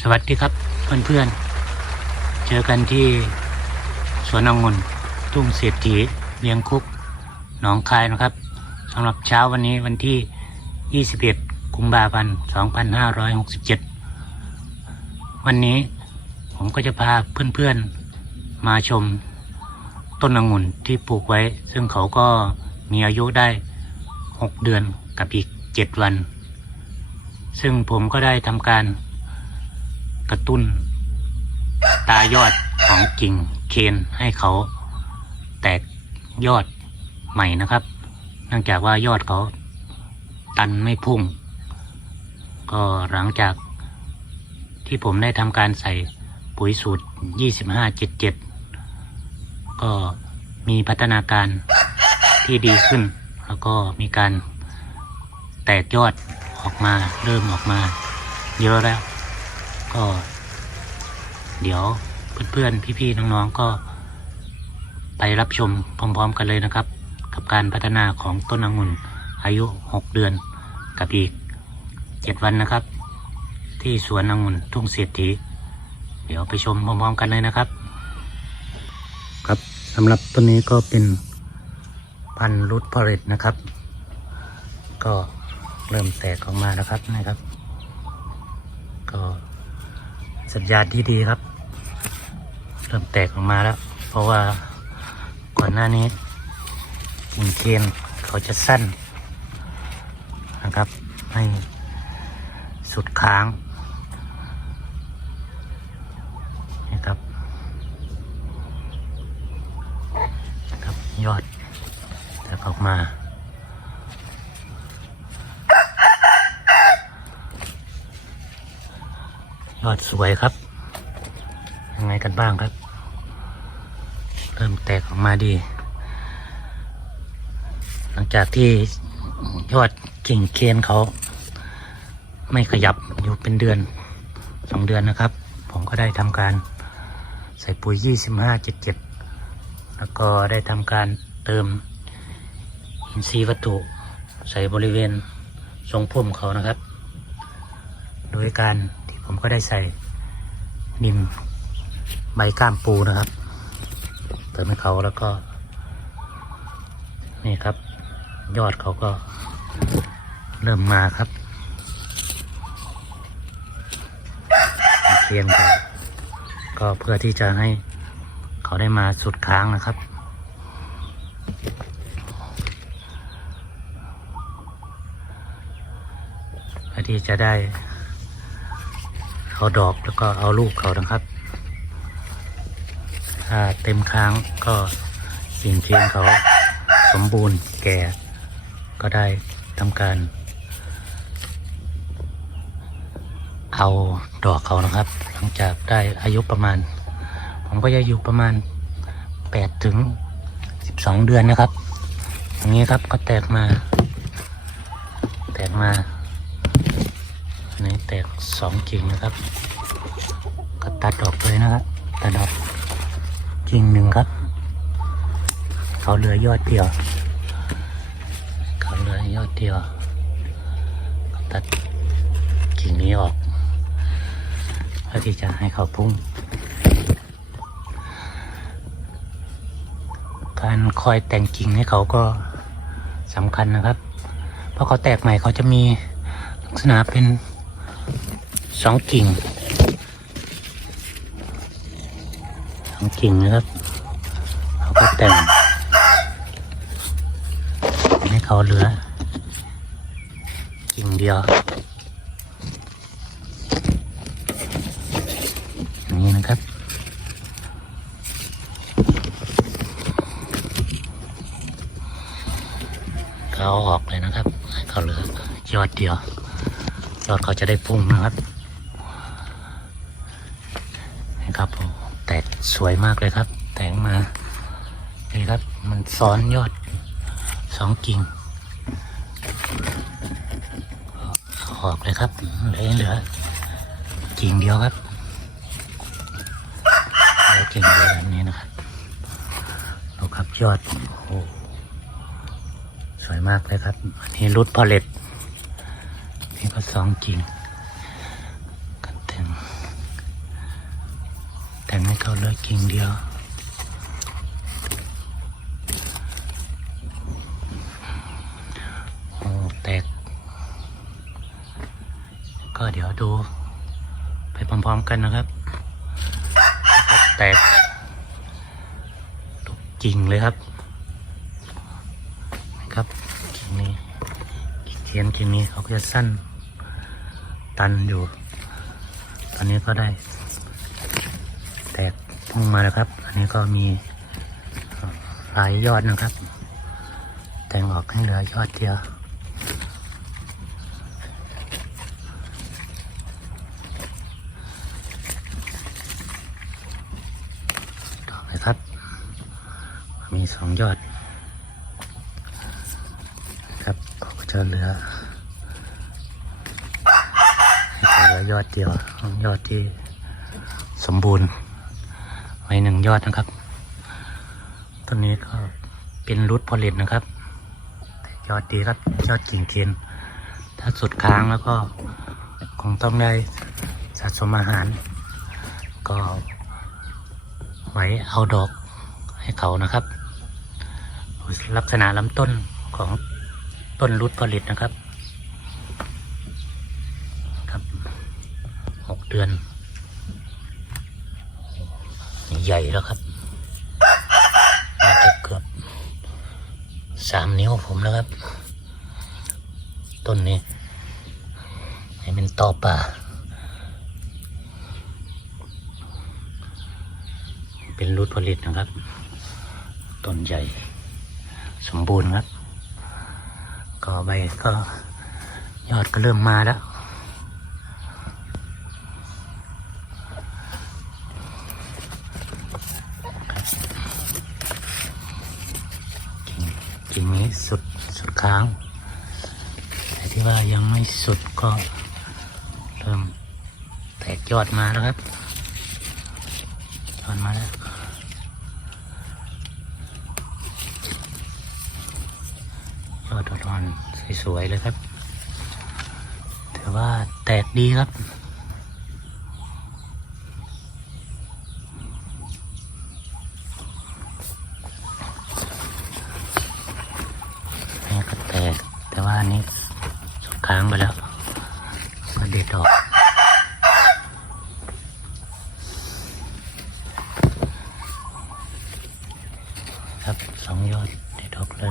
สวัสดีครับเพื่อนๆ เจอกันที่สวนองุ่นทุ่งเศรษฐีเวียงคุกหนองคายนะครับสำหรับเช้าวันนี้วันที่ 21 กุมภาพันธ์ 2567 วันนี้ผมก็จะพาเพื่อนๆ มาชมต้นองุ่นที่ปลูกไว้ ซึ่งเขาก็มีอายุได้ 6 เดือนกับอีก 7 วัน ซึ่งผมก็ได้ทำการ กระตุ้น ตายอดของกิ่งเคนให้เขาแตกยอดใหม่นะครับ เนื่องจากว่ายอดเขาตันไม่พุ่ง ก็หลังจากที่ผมได้ทำการใส่ปุ๋ยสูตร 2577 ก็มีพัฒนาการที่ดีขึ้น แล้วก็มีการแตกยอดออกมาเริ่มออกมาเยอะแล้ว ก็ เดี๋ยวเพื่อนๆพี่ๆน้องๆก็ไปรับชมพร้อม ๆ กันเลยนะครับ กับการพัฒนาของต้นองุ่นอายุ 6 เดือนกับอีก 7 วันนะครับ ที่สวนองุ่นทุ่งเศรษฐีเดี๋ยวไปชมพร้อมๆกันเลยนะครับ ครับสำหรับต้นนี้ก็เป็นพันธุ์รุดพอเรตนะครับ ก็เริ่มแตกออกมาแล้วครับนะครับ ก็ สัญญาณที่ดีครับ เริ่มแตกออกมาแล้ว เพราะว่าก่อนหน้านี้กิ่งเคนเขาจะสั้นนะครับ ให้สุดค้างนะครับครับยอดแตกออกมา ยอดสวยครับ ยังไงกันบ้างครับ เริ่มแตกออกมาดี หลังจากที่ยอดกิ่งเคนเขา ไม่ขยับอยู่เป็นเดือนสองเดือนนะครับ ผมก็ได้ทำการใส่ปุ๋ยยี่สิบห้าเจ็ดเจ็ดแล้วก็ได้ทำการเติมอินทรีย์วัตถุ ใส่บริเวณทรงพุ่มเขานะครับ โดยการ ผมก็ได้ใส่ดินใบก้ามปูนะครับ เติมให้เขาแล้วก็ นี่ครับ ยอดเขาก็เริ่มมาครับเทียนเขาก็เพื่อที่จะให้เขาได้มาสุดค้างนะครับ เพื่อที่จะได้ เอาดอกแล้วก็เอาลูกเขานะครับ ถ้าเต็มค้างก็สิ่งเทียนเขาสมบูรณ์แก่ก็ได้ทำการ เอาดอกเขานะครับ หลังจากได้อายุประมาณ ผมก็จะอยู่ประมาณแปดถึงสิบสองเดือนนะครับ อย่างนี้ครับก็แตกมา แตกมา แตกสองกิ่งนะครับ ก็ตัดออกเลยนะครับ ตัดออกกิ่งหนึ่งครับ เขาเหลือยอดเดียว เขาเหลือยอดเดียวก็ตัดกิ่งนี้ออกเพื่อที่จะให้เขาพุ่ง การคอยแต่งกิ่งให้เขาก็สำคัญนะครับ เพราะเขาแตกใหม่เขาจะมีลักษณะเป็น สองกิ่งสองกิ่งนะครับเขาก็แต่งให้เขาเหลือ กิ่งเดียวอย่างนี้นะครับเขาออกเลยนะครับ เขาเหลือยอดเดียว ยอดเขาจะได้พุ่งนะครับนะ ครับแตกสวยมากเลยครับ แตกมานี่ครับมันซ้อนยอดสองกิ่งออกเลยครับเหลือเหลือกิ่งเดียวครับเหลือกิ่งเดียวแบบนี้นะครับดูครับยอดโอ้สวยมากเลยครับอันนี้รุดพอเล็ตนี่ก็สองกิ่งกันเต็ม ให้เขาเหลือกิ่งเดียวโอ้แตก ก็เดี๋ยวดู ไปพร้อมๆกันนะครับ แตกทุกกิ่งเลยครับ ครับกิ่งนี้กิ่งเทียนกิ่งนี้เขาก็จะสั้นตันอยู่ ตอนนี้ก็ได้ กพุ่งมาแล้วครับ อันนี้ก็มีหลายยอดนะครับ แต่งออกให้เหลือยอดเดียวต่อไปครับ มีสองยอด ครับก็จะเหลือเหลือยอดเดียว ยอดที่สมบูรณ์ ไว้หนึ่งยอดนะครับต้นนี้ก็เป็นรุดพอลิตนะครับ ยอดดีครับ ยอดกิ่งเทียนถ้าสุดค้างแล้วก็คงต้องได้สะสมอาหาร ก็ไว้เอาดอกให้เขานะครับ ลักษณะลำต้นของต้นรุดผลิตนะครับครับหกเดือน ใหญ่แล้วครับน่าจะเกือบสามนิ้วผมแล้วครับ ต้นนี้ให้เป็นต่อป่า เป็นรูดผลิตนะครับ ต้นใหญ่ สมบูรณ์ครับ ก็ใบก็ยอดก็เริ่มมาแล้ว กิ่ง กิ่งนี้สุดสุดค้าง แต่ที่ว่ายังไม่สุดก็เริ่มแตกยอดมาแล้วครับยอดมาแล้วยอดอ่อนๆสวยๆเลยครับ ถือว่าแตกดีครับ นี่ก็แตก แต่ว่าอั นนี้สุดค้างไปแล้วก็เด็ดออกครับสองยอดเด็ดออกเลย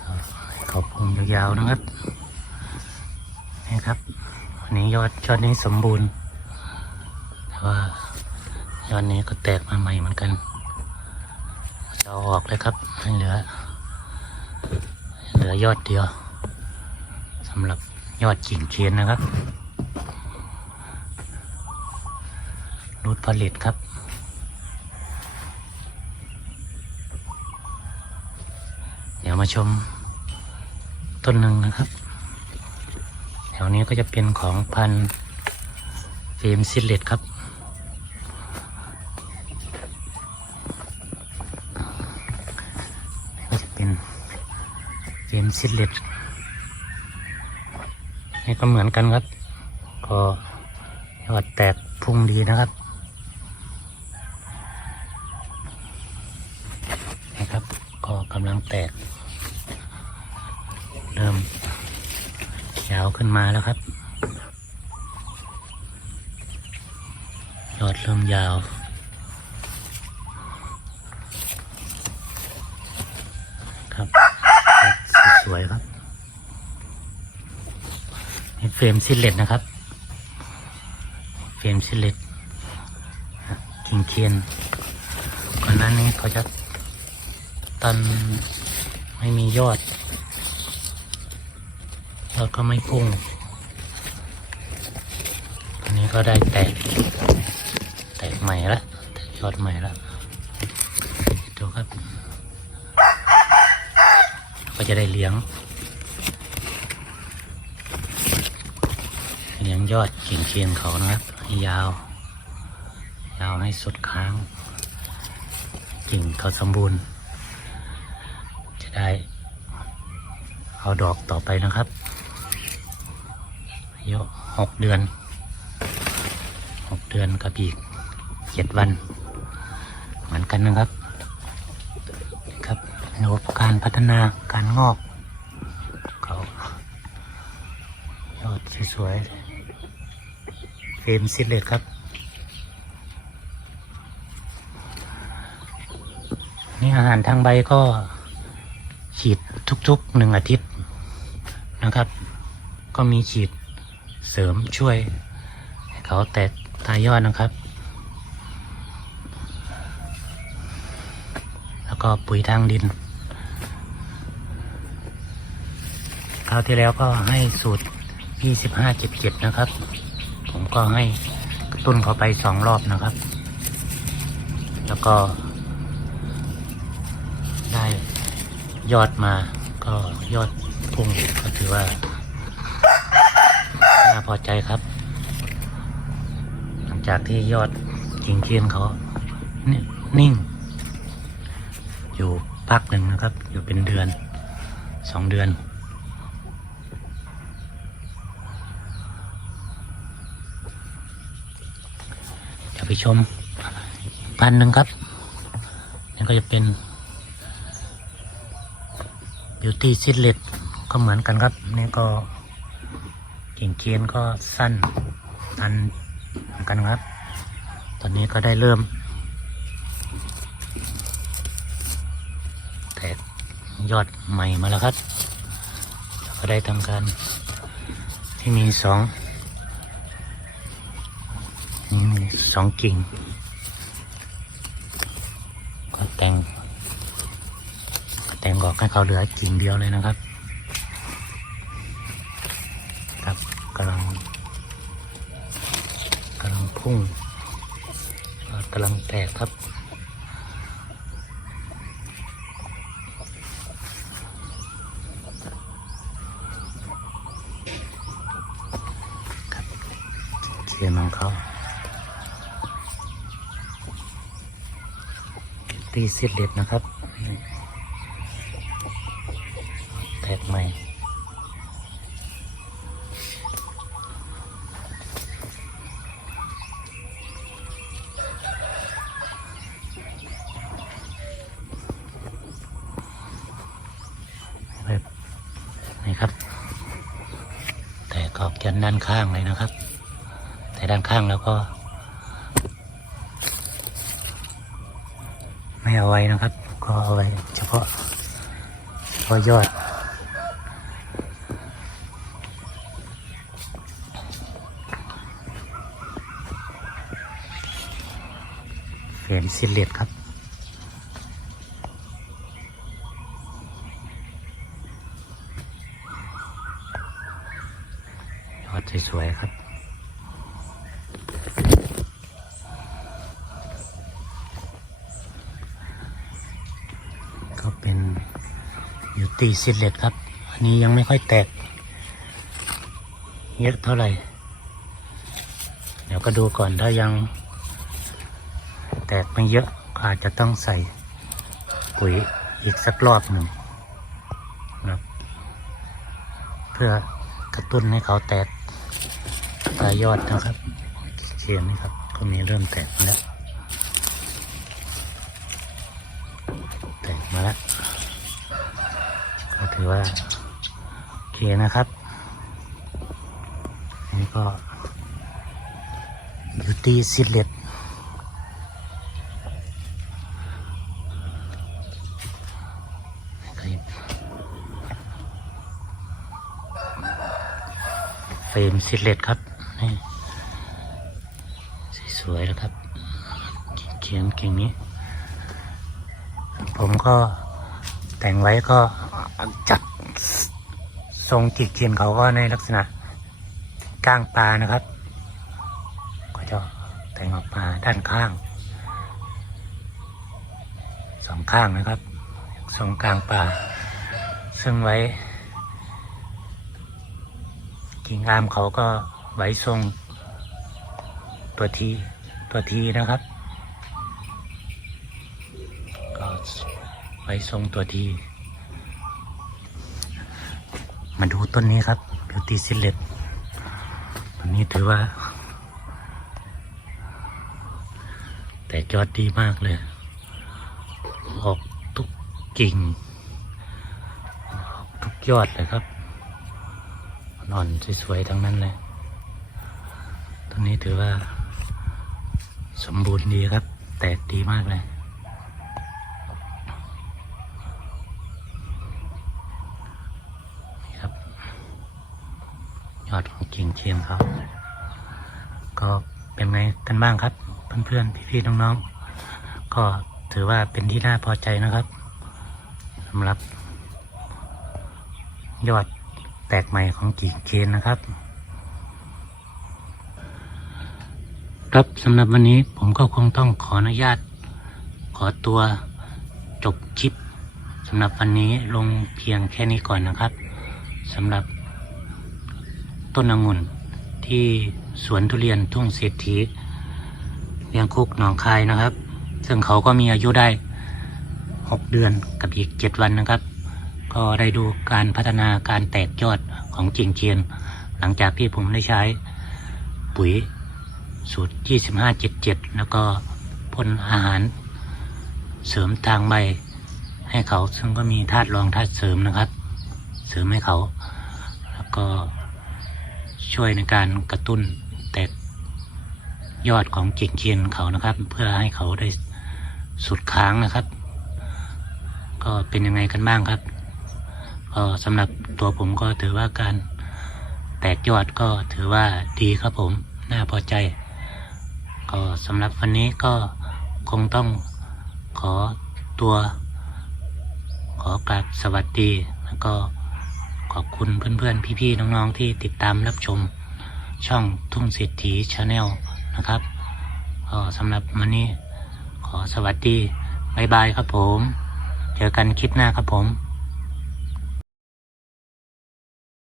ก็ให้เขาพุ่งยาวๆนะครับนี่ครับอันนี้ยอดยอดนี้สมบูรณ์แต่ว่ายอดนี้ก็แตกมาใหม่เหมือนกัน เอาออกเลยครับให้เหลือ เหลือยอดเดียวสำหรับยอดกิ่งเชียนนะครับรูดผลิตครับเดี๋ยวมาชมต้นหนึ่งนะครับ แถวนี้ก็จะเป็นของพันธุ์ฟิล์มซิลเลตครับ ก็จะเป็น ฟิล์มซิเลตนี่ก็เหมือนกันครับ ก็ยอดแตกพุ่งดีนะครับนะครับ ก็กำลังแตก เริ่มยาวขึ้นมาแล้วครับ ยอดเริ่มยาว ครับส วยครับเฟรมซิลเลตนะครับ เฟรมซิลเลตกิงเคียนก่อนหน้านี้เขาจะตันไม่มียอดยอดก็ไม่พุ่งตอนนี้ก็ได้แตก แตกใหม่ละแตกยอดใหม่ละดูครับ ก็จะได้เลี้ยง เลี้ยงยอดกิ่งเชียงเขานะครับให้ยาว ยาวให้สุดค้างกิ่งเขาสมบูรณ์ จะได้ เอาดอกต่อไปนะครับอายุหกเดือนหกเดือนกับอีกเจ็ดวัน เหมือนกันนะครับ ครับระบการพัฒนา การงอกเขายอดสวยๆเฟรมซิลเลตครับ นี่อาหารทางใบก็ฉีดทุกๆหนึ่งอาทิตย์นะครับ ก็มีฉีดเสริมช่วยให้เขาแตกตายยอดนะครับ แล้วก็ปุ๋ยทางดิน คราวที่แล้วก็ให้สูตร 25 77นะครับ ผมก็ให้กระตุ้นเขาไปสองรอบนะครับ แล้วก็ ได้ยอดมาก็ยอดพุ่งก็ถือว่าน่าพอใจครับ หลังจากที่ยอดกิ่งเทียนเขานี่นิ่ง อยู่พักหนึ่งนะครับ อยู่เป็นเดือนสองเดือน เดี๋ยวไปชมพันหนึ่งครับนี่ก็จะเป็นบิวตี้ซิ t เลตก็เหมือนกันครับ นี่ก็กิ่งเคียนก็สั้นตันเหมือนกันครับ ตอนนี้ก็ได้เริ่ม แตกยอดใหม่มาแล้วครับ ก็ได้ทำการที่มีสองนี่มีส องกิ่งก็แต่งแต่งออกให้เขาเหลือกิ่งเดียวเลยนะครับ ครับกำลังกำลังพุ่งกำลังแตกครับครับเทียนของเขา ตีเสียเด็ดนะครับแตกใหม่แบบนี่ครับ แต่กอกยันด้านข้างเลยนะครับ แต่ด้านข้างแล้วก็ ไม่ เอาไว้นะครับ ก็เอาไว้เฉพาะเฉพาะยอดเฟนซิลเลตครับ ยอดสวยๆครับ ก็เป็น ปีซิเลตครับ อันนี้ยังไม่ค่อยแตก เยอะเท่าไหร่ เดี๋ยวก็ดูก่อนถ้ายัง แตกไม่เยอะก็อาจจะต้องใส่ปุ๋ยอีกสักรอบหนึ่งนะครับเพื่อกระตุ้นให้เขาแตกปลายยอดนะครับเขียนนะครับก็มีเริ่มแตกแล้ว ถือว่าโอเคนะครับอันนี้ก็ beauty secret เฟรมซิลเลตครับนี่สวยๆแล้วครับ เขียนเก่งนี้ ผมก็ แต่งไว้ก็จัดทรงจิกเขียนเขาก็ในลักษณะก้างปลานะครับ ก็จะแต่งออกมาด้านข้างสองข้างนะครับทรงกลางป่าซึ่งไว้กิ่งอามเขาก็ไว้ทรงตัวทีตัวทีนะครับ ก็ ไว้ทรงตัวทีมาดูต้นนี้ครับ beauty s i l e t วันนี้ถือว่า แต่จอดดีมากเลย ออกทุกกิ่งออทุกยอดเลยครับ นอนสวยๆทั้งนั้นเลยตอนนี้ถือว่า สมบูรณ์ดีครับ แตกดีมากเลย นี่ครับ ยอดของ กิ่งเชียงเขา ก็เป็นไงกันบ้างครับ เพื่อนๆ พี่ๆ น้องๆ ก็ถือว่าเป็นที่น่าพอใจนะครับสำหรับ ยอดแตกใหม่ของกิ่งเคนนะครับ ครับสำหรับวันนี้ผมก็คงต้องขออนุญาต ขอตัวจบคลิปสำหรับวันนี้ลงเพียงแค่นี้ก่อนนะครับสำหรับ ต้นองุ่นที่สวนทุเรียนทุ่งเศรษฐีเวียงคุกหนองคายนะครับ ซึ่งเขาก็มีอายุได้ 6 เดือนกับอีก 7 วันนะครับ ก็ได้ดูการพัฒนาการแตกยอดของจิงเชียน หลังจากที่ผมได้ใช้ปุ๋ยสูตร 2577 แล้วก็พ่นอาหารเสริมทางใบให้เขาซึ่งก็มีธาตุรองธาตุเสริมนะครับ เสริมให้เขา แล้วก็ ช่วยในการกระตุ้นแตกยอดของกิ่งเคียนเขานะครับ เพื่อให้เขาได้สุดค้างนะครับ ก็เป็นยังไงกันบ้างครับก็สำหรับตัวผมก็ถือว่าการแตกยอดก็ถือว่าดีครับผม น่าพอใจ ก็สำหรับวันนี้ก็คงต้องขอตัว ขอกราบสวัสดีแล้วก็ ขอบคุณเพื่อนๆ พี่ๆ น้องๆ ที่ติดตามรับชมช่องทุ่งเศรษฐีชาแนลนะครับก็สำหรับวันนี้ขอสวัสดีบายบายครับผม เจอกันคลิปหน้าครับผม